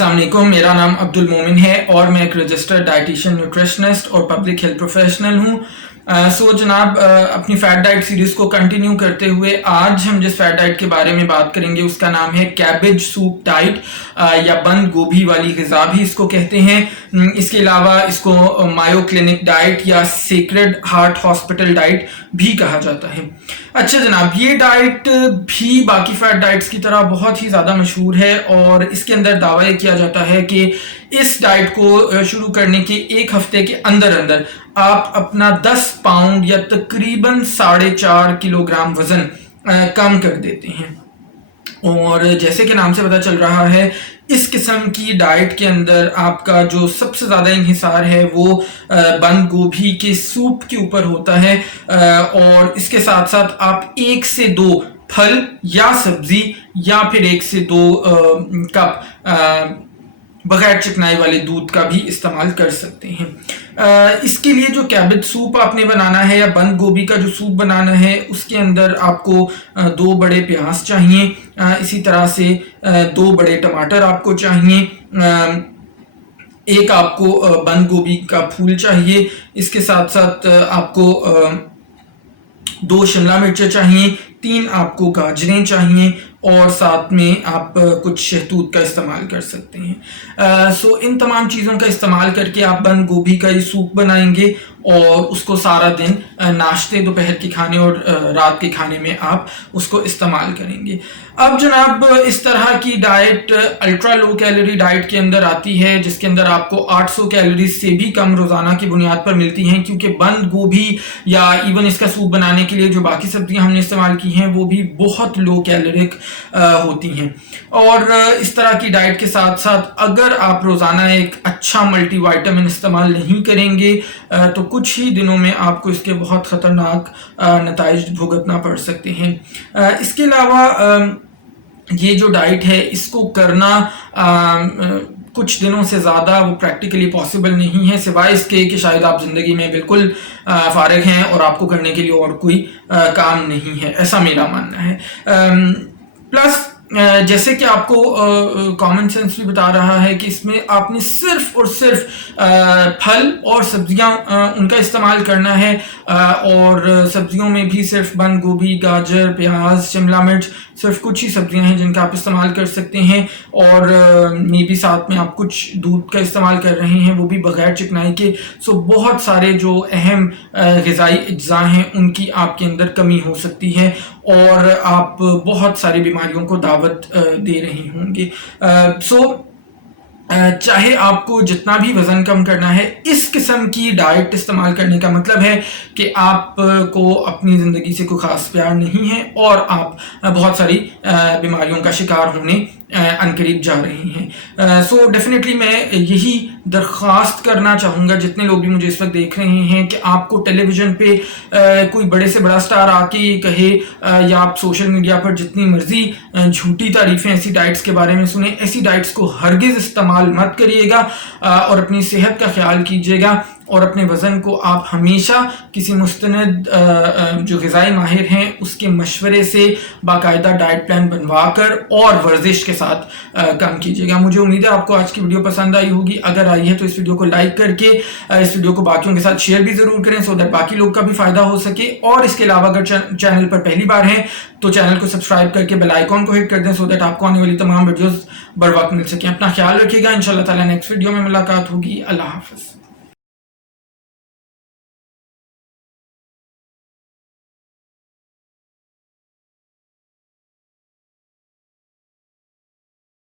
अस्सलाम वालेकुम, मेरा नाम अब्दुल मोमिन है और मैं एक रजिस्टर्ड डाइटिशियन, न्यूट्रिशनिस्ट और पब्लिक हेल्थ प्रोफेशनल हूँ। जनाब, अपनी फैट डाइट सीरीज़ को कंटिन्यू करते हुए आज हम जिस फैट डाइट के बारे में बात करेंगे उसका नाम है कैबेज सूप डाइट या बंद गोभी वाली ग़िज़ा भी इसको कहते हैं। इसके अलावा इसको मायो क्लिनिक डाइट या सेक्रेड हार्ट हॉस्पिटल डाइट भी कहा जाता है। अच्छा जनाब, ये डाइट भी बाकी फैट डाइट्स की तरह बहुत ही ज़्यादा मशहूर है और इसके अंदर दावा ये किया जाता है कि इस डाइट को शुरू करने के एक हफ्ते के अंदर अंदर आप अपना 10 पाउंड या तकरीबन 4.5 किलोग्राम वज़न कम कर देते हैं। और जैसे कि नाम से पता चल रहा है, इस किस्म की डाइट के अंदर आपका जो सबसे ज़्यादा इंहिसार है वो बंद गोभी के सूप के ऊपर होता है और इसके साथ साथ आप 1 से 2 फल या सब्जी या फिर 1 से 2 कप बगैर चिकनाई वाले दूध का भी इस्तेमाल कर सकते हैं। इसके लिए जो कैबेज सूप आपने बनाना है या बंद गोभी का जो सूप बनाना है उसके अंदर आपको 2 बड़े प्याज चाहिए, इसी तरह से 2 बड़े टमाटर आपको चाहिए, एक आपको बंद गोभी का फूल चाहिए, इसके साथ साथ आपको 2 शिमला मिर्चें चाहिए, 3 आपको गाजरें चाहिए और साथ में आप कुछ शहतूत का इस्तेमाल कर सकते हैं। इन तमाम चीज़ों का इस्तेमाल करके आप बंद गोभी का ये सूप बनाएंगे और उसको सारा दिन नाश्ते, दोपहर के खाने और रात के खाने में आप उसको इस्तेमाल करेंगे। अब जनाब, इस तरह की diet ultra low calorie diet के अंदर आती है जिसके अंदर आपको 800 कैलोरीज से भी कम रोज़ाना की बुनियाद पर मिलती हैं, क्योंकि बंद गोभी या इवन इसका सूप बनाने के लिए जो बाकी सब्जियां हमने इस्तेमाल की हैं वो भी बहुत लो कैलोरिक होती हैं। और इस तरह की डाइट के साथ साथ अगर आप रोज़ाना एक अच्छा मल्टीविटामिन इस्तेमाल नहीं करेंगे तो कुछ ही दिनों में आपको इसके बहुत ख़तरनाक नताइज भुगतना पड़ सकते हैं। इसके अलावा ये जो डाइट है इसको करना कुछ दिनों से ज़्यादा वो प्रैक्टिकली पॉसिबल नहीं है, सिवाय इसके कि शायद आप ज़िंदगी में बिल्कुल फारिग हैं और आपको करने के लिए और कोई काम नहीं है, ऐसा मेरा मानना है। प्लस जैसे कि आपको कॉमन सेंस भी बता रहा है कि इसमें आपने सिर्फ और सिर्फ फल और सब्जियां उनका इस्तेमाल करना है और सब्जियों में भी सिर्फ बंद गोभी, गाजर, प्याज, शिमला मिर्च, सिर्फ कुछ ही सब्जियां हैं जिनका आप इस्तेमाल कर सकते हैं और मे भी साथ में आप कुछ दूध का इस्तेमाल कर रहे हैं, वो भी बगैर चिकनाई के। बहुत सारे जो अहम ग़िज़ाई अज्जा हैं उनकी आपके अंदर कमी हो सकती है और आप बहुत सारी बीमारियों को दावत दे रहे होंगे। चाहे आपको जितना भी वज़न कम करना है, इस किस्म की डाइट इस्तेमाल करने का मतलब है कि आपको अपनी ज़िंदगी से कोई ख़ास प्यार नहीं है और आप बहुत सारी बीमारियों का शिकार होने अनकरीब जा रहे हैं। डेफिनेटली मैं यही दरख्वास्त करना चाहूँगा जितने लोग भी मुझे इस वक्त देख रहे हैं कि आपको टेलीविज़न पे कोई बड़े से बड़ा स्टार आके कहे या आप सोशल मीडिया पर जितनी मर्जी झूठी तारीफ़ें ऐसी डाइट्स के बारे में सुने, ऐसी डाइट्स को हरगिज़ इस्तेमाल मत करिएगा और अपनी सेहत का ख्याल कीजिएगा और अपने वज़न को आप हमेशा किसी मुस्तनद जो ग़िज़ाई माहिर हैं उसके मशवरे से बाकायदा डाइट प्लान बनवा कर और वर्जिश के साथ कम कीजिएगा। मुझे उम्मीद है आपको आज की वीडियो पसंद आई होगी। अगर आई है तो इस वीडियो को लाइक करके इस वीडियो को बाकियों के साथ शेयर भी ज़रूर करें सो दैट बाकी लोग का भी फ़ायदा हो सके। और इसके अलावा अगर चैनल पर पहली बार हैं तो चैनल को सब्सक्राइब करके बेल आइकॉन को हिट कर दें सो दैट आपको आने वाली तमाम वीडियोज़ बर वक्त मिल सकें। अपना ख्याल रखिएगा। इंशाअल्लाह ताला नेक्स्ट वीडियो में मुलाकात होगी। अल्लाह हाफ़िज़।